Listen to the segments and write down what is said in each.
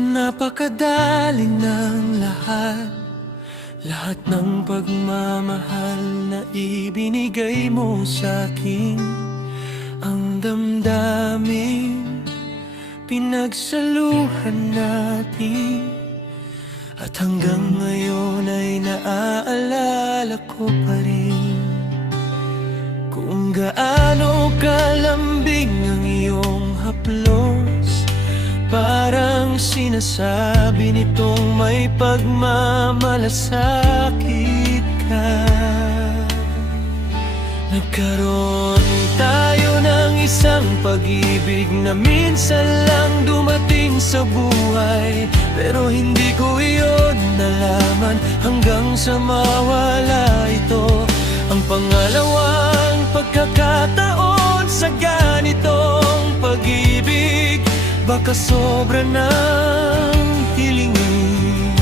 Napakadali ng lahat, lahat ng pagmamahal na ibinigay mo sa'kin. Ang damdamin, pinagsaluhan natin, at hanggang ngayon ay naaalala ko pa rin kung gaano kalambing ang iyong haplos. Parang sinasabi nitong may pagmamalasakit ka. Nagkaroon tayo ng isang pag-ibig na minsan lang dumating sa buhay, pero hindi ko iyon nalaman hanggang sa mawala ito. Ang pangalawang pagkakataon sa ganitong pag-ibig, baka sobra ng hilingin,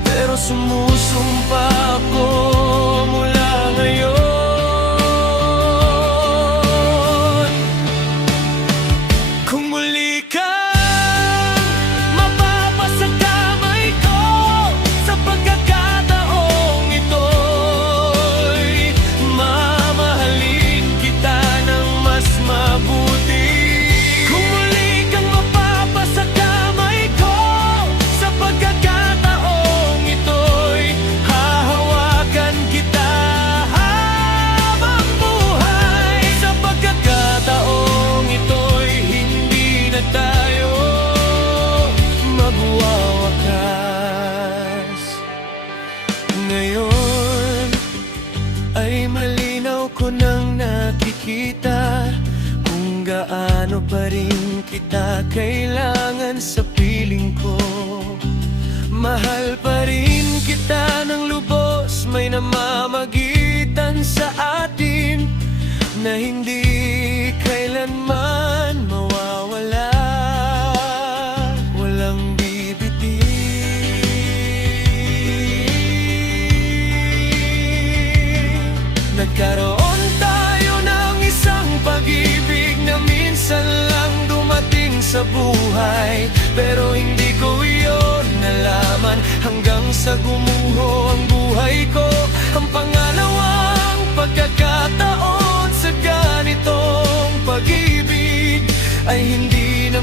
pero sumusumpa ako mula ngayon. Kung muli kang mapapasakamay ko sa pagkakataong ito'y mamahalin kita ng mas mabuti. Ngayon ay malinaw ko nang nakikita kung gaano pa rin kita kailangan sa piling ko. Mahal pa rin kita ng lubos, may namamagitan sa atin na hindi kailanman mawawala. Walang bibiti, nagkaroon tayo ng isang pag-ibig na minsan lang dumating sa buhay, pero hindi ko iyon nalaman hanggang sa gumuho ang buhay ko. Ang pangalawang pagkakataon sa ganitong pag-ibig ay hindi na